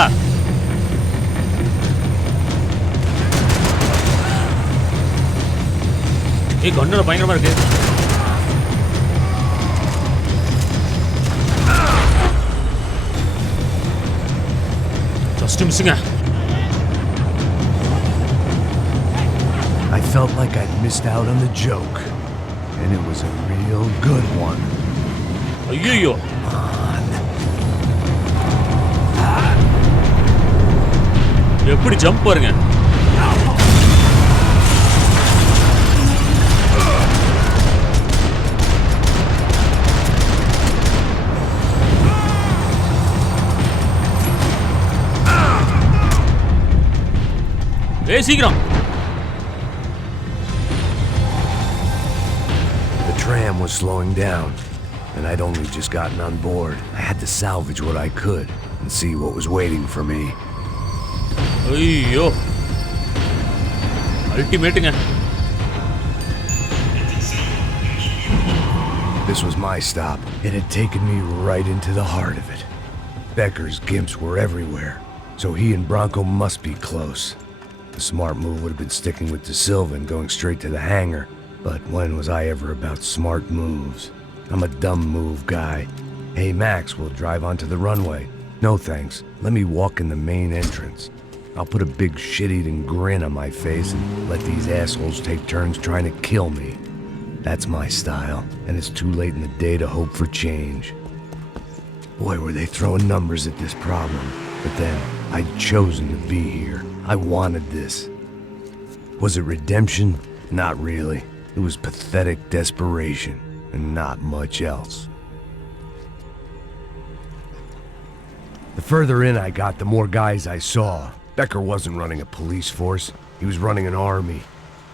கண்ணோட பயங்கரமா இருக்கு. ஜஸ்ட் மிஸ்ஸிங்க. I felt like I'd missed out on the joke, and it was a real good one. ஐயோ, எப்படி ஜம்ப் பாருங்க. சீக்கிரம். The tram was slowing down, and I'd only just gotten on board. I had to salvage what I could and see what was waiting for me. ஐயோ, அல்டிமேட்டுங்க. This was my stop. It had taken me right into the heart of it. Becker's gimps were everywhere, so he and Branco must be close. The smart move would have been sticking with De Silva and going straight to the hangar, but when was I ever about smart moves? I'm a dumb move guy. Hey Max, we'll drive onto the runway. No thanks, let me walk in the main entrance. I'll put a big shit-eating grin on my face and let these assholes take turns trying to kill me. That's my style, and it's too late in the day to hope for change. Boy, were they throwing numbers at this problem. But then, I'd chosen to be here. I wanted this. Was it redemption? Not really. It was pathetic desperation, and not much else. The further in I got, the more guys I saw. Becker wasn't running a police force. He was running an army.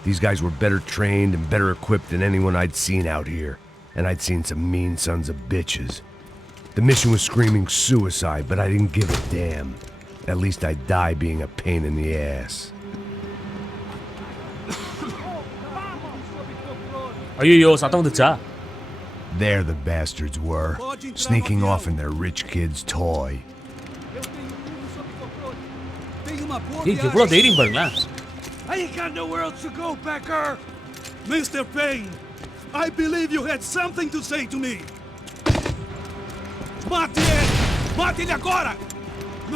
These guys were better trained and better equipped than anyone I'd seen out here. And I'd seen some mean sons of bitches. The mission was screaming suicide, but I didn't give a damn. At least I'd die being a pain in the ass. ஐயோ, சத்தம் வந்துச்சா? There the bastards were, sneaking off in their rich kid's toy. எவ்வளவு தைரியம் பாருங்களேன். I ain't got nowhere else to go, Becker! Mr. Payne, I believe you had something to say to me! Mate ele! Mate ele agora!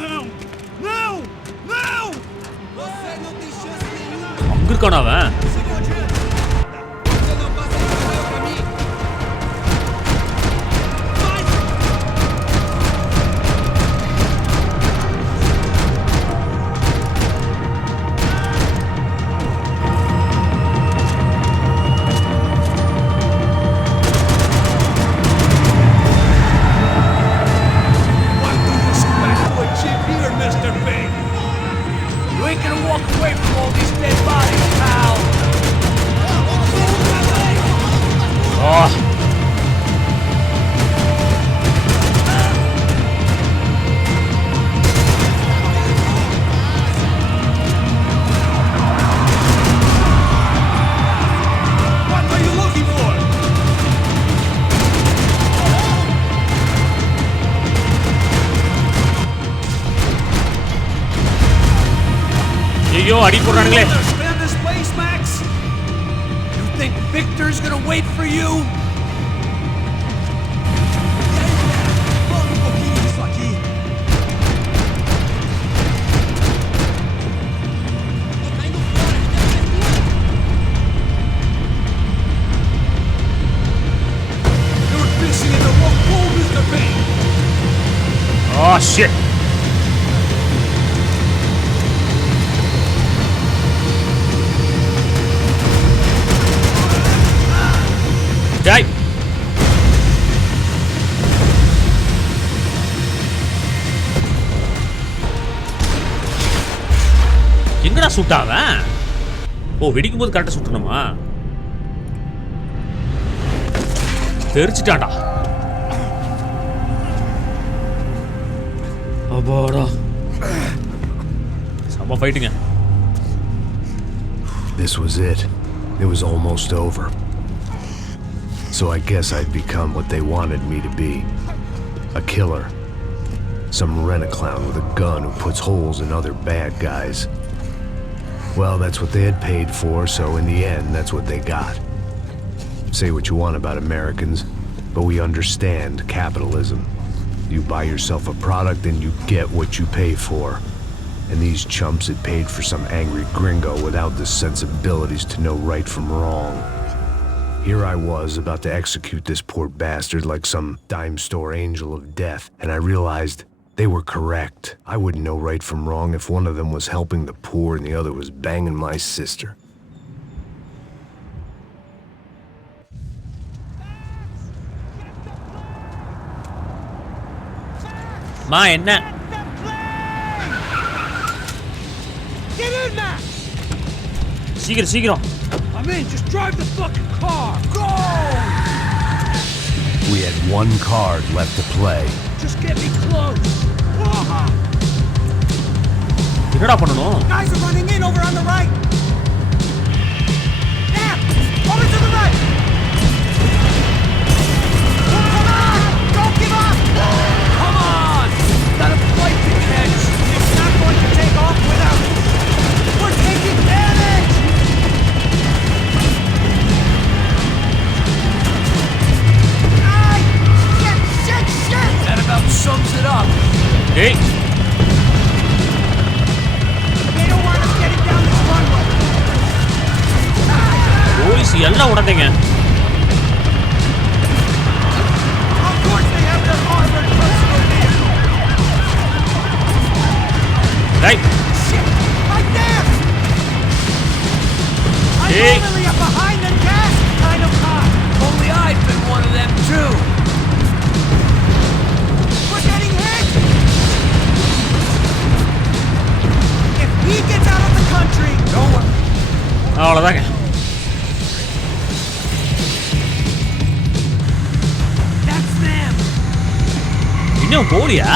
Não! Não! Não! Você não tem chance nenhuma! எங்க இருக்கான அவன்? What do you expect to achieve here, Mr. Payne? You ain't gonna walk away from all these dead bodies, pal. Oh. What are you looking for? ஐயோ அடி போடுறானுங்களே. Understand this place, Max? You think Victor's gonna wait for you? You're fishing in the wrong pool, Mr. Payne. Oh shit. டேய். எங்கடா சுட்டாவன்? ஓ வெடிக்கும் போது கரெக்டா சுட்டணுமா? தெரிச்சிட்டான்டா. அப்பாடா. செம்ம ஃபைட்டுங்க. This was it. It was almost over. So I guess I'd become what they wanted me to be. A killer. Some rent-a-clown with a gun who puts holes in other bad guys. Well, that's what they had paid for, so in the end, that's what they got. Say what you want about Americans, but we understand capitalism. You buy yourself a product and you get what you pay for. And these chumps had paid for some angry gringo without the sensibilities to know right from wrong. Here I was, about to execute this poor bastard like some dime store angel of death, and I realized they were correct. I wouldn't know right from wrong if one of them was helping the poor and the other was banging my sister. மா என்ன? Get in there! சீக்கிரம் சீக்கிரம். I'm in, just drive the fucking car! Go! We had one card left to play. Just get me close! என்னடா பண்ணனும்? Guys are running in over on the right! There! Over to the right! Come on! Don't give up! Come on! Got a flight to catch! It's not going to take off without... We're taking damage! Ay! Shit! Shit! Shit! That about sums it up. டேய். They don't want us getting down this runway. Police எல்லாம் உடந்தீங்க. Of course they have their armored personnel here. டேய். Shit! Right there! I'm Hey. normally a behind the gas kind of car. Only I've been one of them too. We're getting hit! If he gets out of the country, don't worry. அவ்வளவுதாங்க. That's them. இன்னும் போறியா?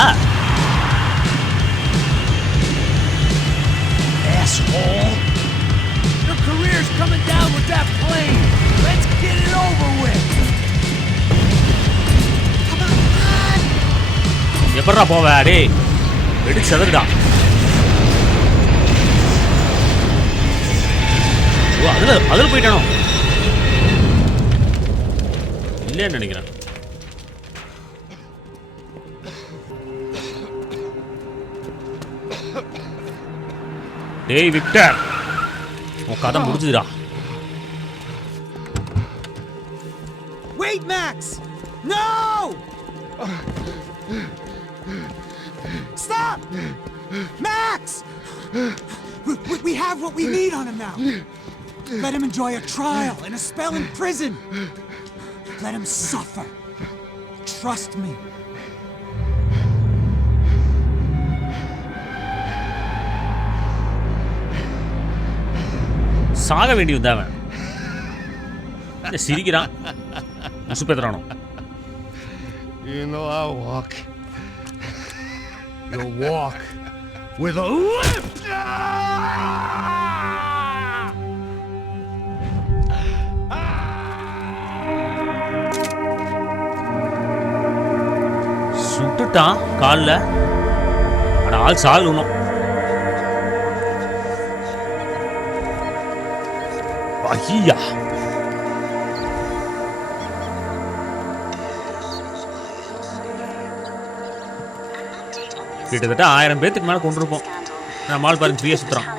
Asshole! Your career's coming down with that plane. Let's get it over with. Come on! எப்பறா போவ? டேய். வெடி செதறடா. ஓ அதுல போய்ட்டானோ? இல்லன்னு நினைக்கிறேன். டேய் விக்டர். உன் கதை முடிஞ்சுதுடா. Wait, Max! No! Stop! Max! We have what we need on him now. Let him enjoy a trial and a spell in prison. Let him suffer. Trust me. சாக வேண்டி வந்தவன் சிரிக்கிறான். முசுப்பேத்துறானோ. You know I walk. You'll walk with a limp! சுட்டுட்டான் காலில். ஆனால் ஆள் சாகணும். ஐயா, கிட்டத்தட்ட 1000 பேத்துக்கு மேலே கொண்டிருப்போம். நம்ம ஆள் பாருங்க ஃப்ரீயாக சுற்றுறான்.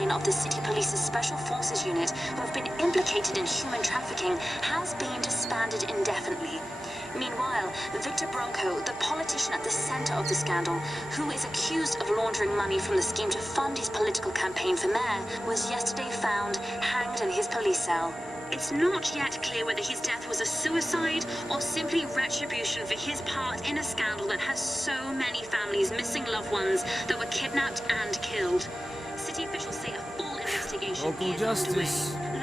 Meanwhile, Victor Branco, the politician at the center of the scandal, who is accused of laundering money from the scheme to fund his political campaign for mayor, was yesterday found hanged in his police cell. It's not yet clear whether his death was a suicide or simply retribution for his part in a scandal that has so many families missing loved ones that were kidnapped and killed. City officials say a full investigation is underway.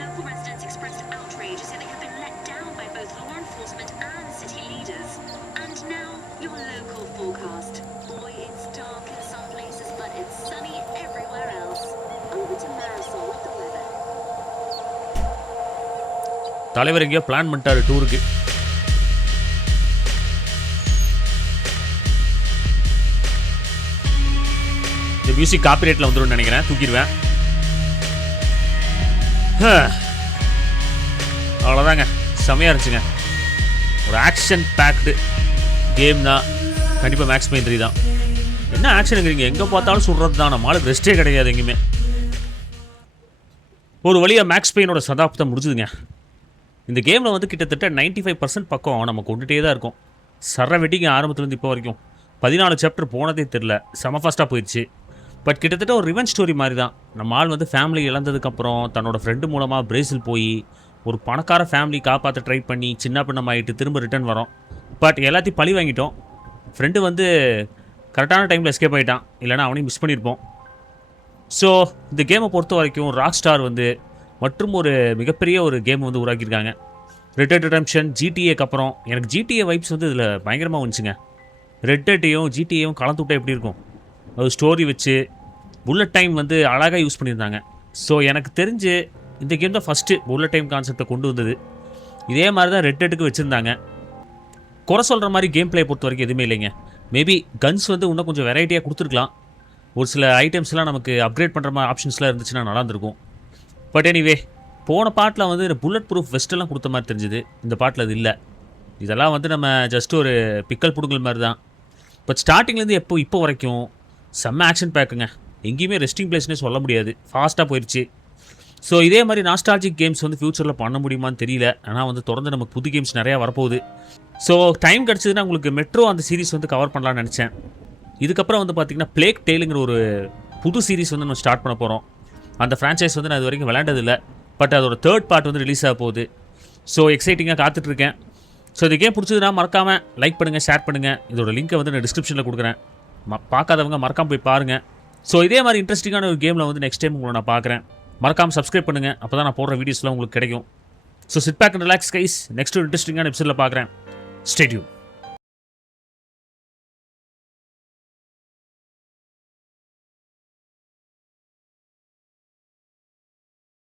Local residents expressed outrage, saying they have been let down by both law enforcement and city leaders. And now, your local forecast. Boy, it's dark in some places, but it's sunny everywhere else. Over to Marisol with the weather. தலைவர் எங்கேயோ பிளான் பண்ணிட்டாரு டூருக்கு. இந்த மியூசிக் காப்பிரைட்டில் வந்துடும் நினைக்கிறேன். தூக்கிடுவேன். அவ்வளோதாங்க. செம்மையாக இருந்துச்சுங்க. ஒரு ஆக்ஷன் பேக்டு கேம் தான். கண்டிப்பாக மேக்ஸ் பெயின் 3 தான். என்ன ஆக்ஷனுங்கிறீங்க? எங்கே பார்த்தாலும் சுடுறது தான். நம்மளுக்கு ரெஸ்ட்டே கிடையாது எங்கேயுமே. ஒரு வழியாக மேக்ஸ் பெயினோட சதாப்தம் முடிஞ்சுதுங்க. இந்த கேமில் வந்து கிட்டத்தட்ட 95% பக்கம் நம்ம கொண்டுகிட்டே தான் இருக்கும். சர வெட்டிங்க ஆரம்பத்துலேருந்து இப்போ வரைக்கும் 14 சாப்டர் போனதே தெரில. செம ஃபாஸ்ட்டாக போயிடுச்சு. பட் கிட்டத்தட்ட ஒரு ரிவெஞ்ச் ஸ்டோரி மாதிரி தான். நம்ம ஆள் வந்து ஃபேமிலி இழந்ததுக்கப்புறம் தன்னோட ஃப்ரெண்டு மூலமாக பிரேசில் போய் ஒரு பணக்கார ஃபேமிலி காப்பாற்ற ட்ரை பண்ணி சின்ன பின்னமாயிட்டு திரும்ப ரிட்டர்ன் வரோம். பட் எல்லாத்தையும் பழி வாங்கிட்டோம். ஃப்ரெண்டு வந்து கரெக்டான டைமில் எஸ்கேப் ஆகிட்டான். இல்லைனா அவனையும் மிஸ் பண்ணியிருப்போம். ஸோ இந்த கேமை பொறுத்த வரைக்கும் ராக்ஸ்டார் வந்து மற்றும் ஒரு மிகப்பெரிய ஒரு கேம் வந்து உருவாக்கியிருக்காங்க. ரெட் டெட் ரிடெம்ப்ஷன் ஜிடிஏக்கு அப்புறம் எனக்கு ஜிடிஏ வைப்ஸ் வந்து இதில் பயங்கரமாக வந்துச்சுங்க. ரெட் டெட்டையும் ஜிடிஏயும் கலந்து விட்டால் எப்படி இருக்கும்? அது ஸ்டோரி வச்சு புல்லட் டைம் வந்து அழகாக யூஸ் பண்ணியிருந்தாங்க. ஸோ எனக்கு தெரிஞ்சு இந்த கேம் தான் ஃபஸ்ட்டு புல்லட் டைம் கான்செப்டை கொண்டு வந்தது. இதே மாதிரி தான் ரெட் டெட்டுக்கு வச்சுருந்தாங்க. குறை சொல்கிற மாதிரி கேம் பிளே பொறுத்த வரைக்கும் எதுவுமே இல்லைங்க. மேபி கன்ஸ் வந்து இன்னும் கொஞ்சம் வெரைட்டியாக கொடுத்துருக்கலாம். ஒரு சில ஐட்டம்ஸ்லாம் நமக்கு அப்கிரேட் பண்ணுற மாதிரி ஆப்ஷன்ஸ்லாம் இருந்துச்சுன்னா நல்லாயிருந்துருக்கும். பட் எனிவே போன பாட்டில் வந்து புல்லட் ப்ரூஃப் வெஸ்ட்டெல்லாம் கொடுத்த மாதிரி தெரிஞ்சுது. இந்த பாட்டில் அது இல்லை. இதெல்லாம் வந்து நம்ம ஜஸ்ட் ஒரு பிக்கல் புடுங்கல் மாதிரி தான். பட் ஸ்டார்டிங்லேருந்து இப்போ வரைக்கும் செம்ம ஆக்ஷன் பேக்குங்க. எங்கேயுமே ரெஸ்டிங் பிளேஸ்னே சொல்ல முடியாது. ஃபாஸ்ட்டாக போயிடுச்சு. ஸோ இதே மாதிரி நாஸ்டாலஜிக் கேம்ஸ் வந்து ஃப்யூச்சரில் பண்ண முடியுமான்னு தெரியல. ஆனால் வந்து தொடர்ந்து நமக்கு புது கேம்ஸ் நிறையா வரப்போகுது. ஸோ டைம் கிடச்சிதுன்னா உங்களுக்கு மெட்ரோ அந்த சீரிஸ் வந்து கவர் பண்ணலான்னு நினச்சேன். இதுக்கப்புறம் வந்து பார்த்திங்கன்னா பிளேக் டெய்லுங்கிற ஒரு புது சீரிஸ் வந்து நம்ம ஸ்டார்ட் பண்ண போகிறோம். அந்த ஃப்ரான்ச்சைஸ் வந்து நான் இது வரைக்கும் விளையாண்டதில்லை. பட் அதோட 3rd பார்ட் வந்து ரிலீஸ் ஆக போகுது. ஸோ எக்ஸைட்டிங்காக காத்துட்ருக்கேன். ஸோ இந்த கேம் பிடிச்சதுன்னா மறக்காமல் லைக் பண்ணுங்கள், ஷேர் பண்ணுங்கள். இதோட லிங்க்கை வந்து நான் டிஸ்கிரிப்ஷனில் கொடுக்குறேன். பார்க்காதவங்க மறக்காமல் போய் பாருங்கள். ஸோ இதே மாதிரி இன்ட்ரெஸ்டிங்கான ஒரு கேமில் வந்து நெக்ஸ்ட் டைம் உங்களை நான் பார்க்குறேன். மறக்காமல் சப்ஸ்கிரைப் பண்ணுங்கள். அப்போ தான் நான் போடுற வீடியோஸ்லாம் உங்களுக்கு கிடைக்கும். So sit back and relax guys. Next ஒரு இன்ட்ரெஸ்டிங்கான எபிசோடில் பார்க்குறேன். Stay tune.